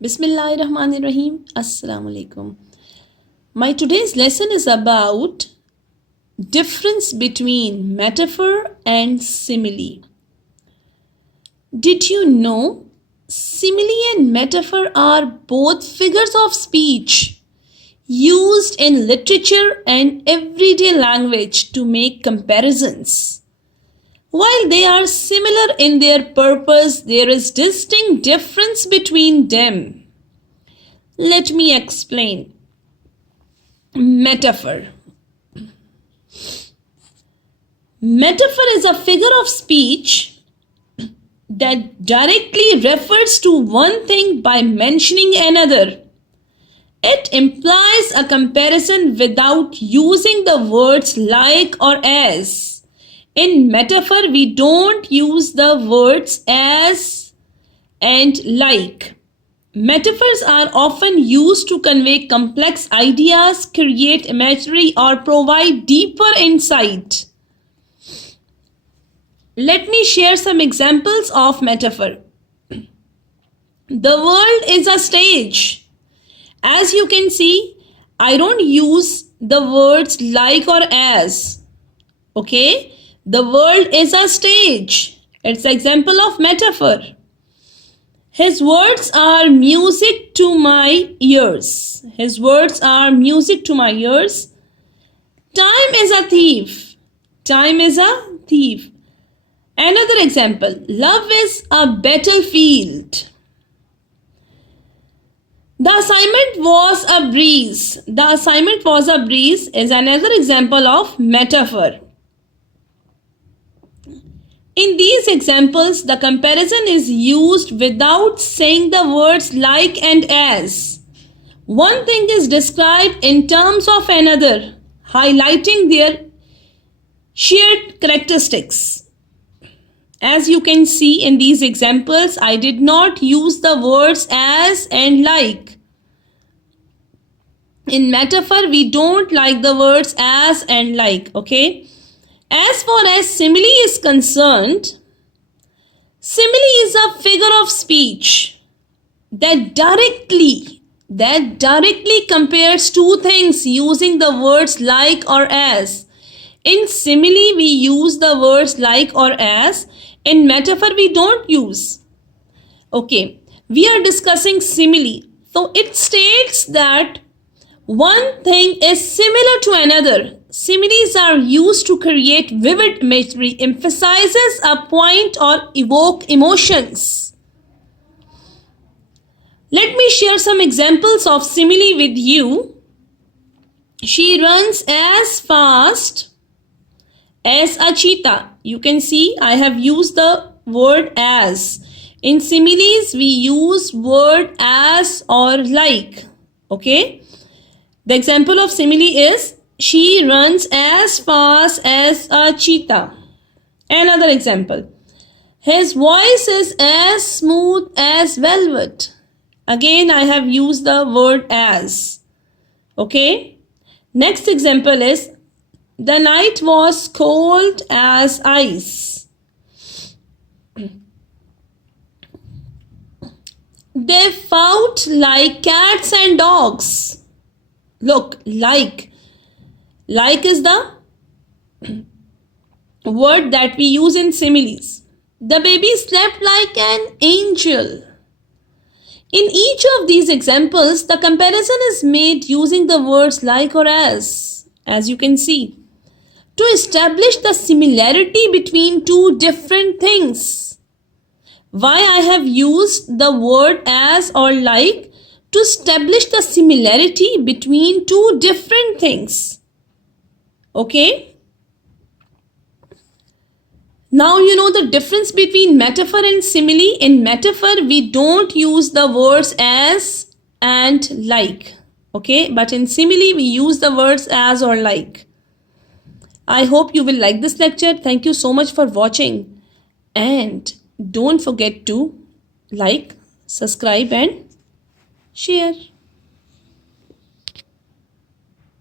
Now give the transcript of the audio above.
Bismillahirrahmanirrahim. Assalamu alaikum. My today's lesson is about difference between metaphor and simile. Did you know simile and metaphor are both figures of speech used in literature and everyday language to make comparisons? While they are similar in their purpose, there is distinct difference between them. Let me explain. Metaphor. Metaphor is a figure of speech that directly refers to one thing by mentioning another. It implies a comparison without using the words like or as. In metaphor, we don't use the words as and like. Metaphors are often used to convey complex ideas, create imagery, or provide deeper insight. Let me share some examples of metaphor. The world is a stage. As you can see, I don't use the words like or as. Okay? The world is a stage. It's an example of metaphor. His words are music to my ears. His words are music to my ears. Time is a thief. Time is a thief. Another example. Love is a battlefield. The assignment was a breeze. The assignment was a breeze is another example of metaphor. In these examples, the comparison is used without saying the words like and as. One thing is described in terms of another, highlighting their shared characteristics. As you can see in these examples, I did not use the words as and like. In metaphor, we don't like the words as and like, okay? As far as simile is concerned, simile is a figure of speech that directly compares two things using the words like or as. In simile, we use the words like or as. In metaphor, we don't use. Okay, we are discussing simile. So it states that one thing is similar to another. Similes are used to create vivid imagery, emphasizes a point or evoke emotions. Let me share some examples of simile with you. She runs as fast as a cheetah. You can see I have used the word as. In similes, we use word as or like. Okay. The example of simile is she runs as fast as a cheetah. Another example. His voice is as smooth as velvet. Again, I have used the word as. Okay. Next example is the night was cold as ice. They fought like cats and dogs. Look, like is the word that we use in similes. The baby slept like an angel. In each of these examples, the comparison is made using the words like or as you can see, to establish the similarity between two different things. Why I have used the word as or like? To establish the similarity between two different things. Okay? Now you know the difference between metaphor and simile. In metaphor, we don't use the words as and like. Okay? But in simile, we use the words as or like. I hope you will like this lecture. Thank you so much for watching. And don't forget to like, subscribe and share.